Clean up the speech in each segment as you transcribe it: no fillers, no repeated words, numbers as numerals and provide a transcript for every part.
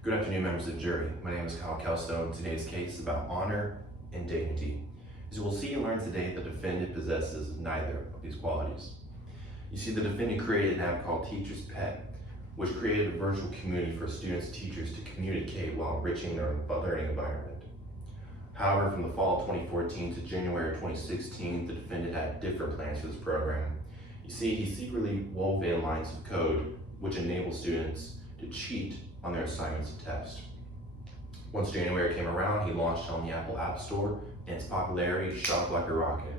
Good afternoon, members of the jury. My name is Kyle Kelstone. Today's case is about honor and dignity. As you will see and learn today, the defendant possesses neither of these qualities. You see, the defendant created an app called Teacher's Pet, which created a virtual community for students and teachers to communicate while enriching their learning environment. However, from the fall of 2014 to January 2016, the defendant had different plans for this program. You see, he secretly wove in lines of code which enable students to cheat on their assignments and tests. Once January came around, he launched on the Apple App Store, and its popularity shot like a rocket.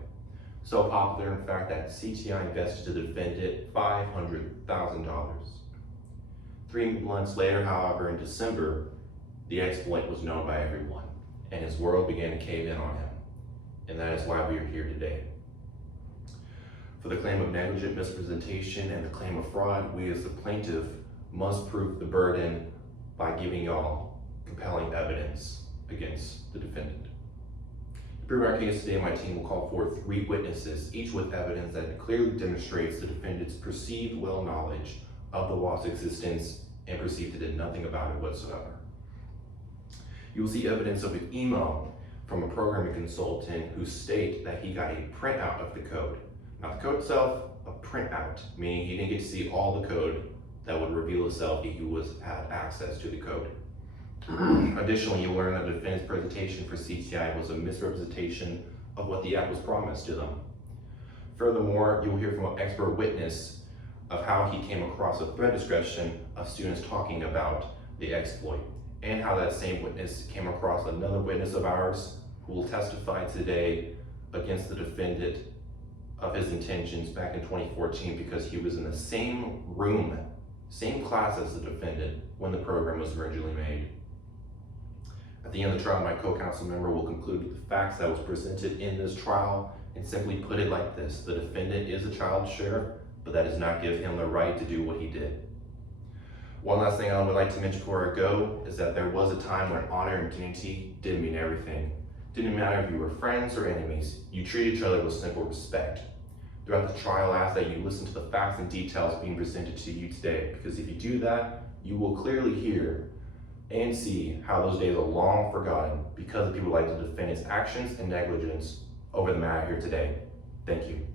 So popular, in fact, that CTI invested the defendant $500,000. 3 months later, however, in December, the exploit was known by everyone, and his world began to cave in on him. And that is why we are here today. For the claim of negligent misrepresentation and the claim of fraud, we as the plaintiff must prove the burden by giving y'all compelling evidence against the defendant. To prove our case today, my team will call forth 3 witnesses, each with evidence that clearly demonstrates the defendant's perceived well knowledge of the law's existence and perceived to do nothing about it whatsoever. You will see evidence of an email from a programming consultant who state that he got a printout of the code. Not the code itself, a printout, meaning he didn't get to see all the code that would reveal itself if he had access to the code. Additionally, you'll learn that the defendant's presentation for CTI was a misrepresentation of what the app was promised to them. Furthermore, you'll hear from an expert witness of how he came across a thread discussion of students talking about the exploit, and how that same witness came across another witness of ours who will testify today against the defendant of his intentions back in 2014 because he was in the same room, same class as the defendant when the program was originally made. At the end of the trial, my co-counsel member will conclude with the facts that was presented in this trial and simply put it like this: the defendant is a child sheriff, but that does not give him the right to do what he did. One last thing I would like to mention before I go is that there was a time when honor and dignity didn't mean everything. Didn't matter if you were friends or enemies, you treat each other with simple respect. Throughout the trial, I ask that you listen to the facts and details being presented to you today, because if you do that, you will clearly hear and see how those days are long forgotten because of people like the defendant's actions and negligence over the matter here today. Thank you.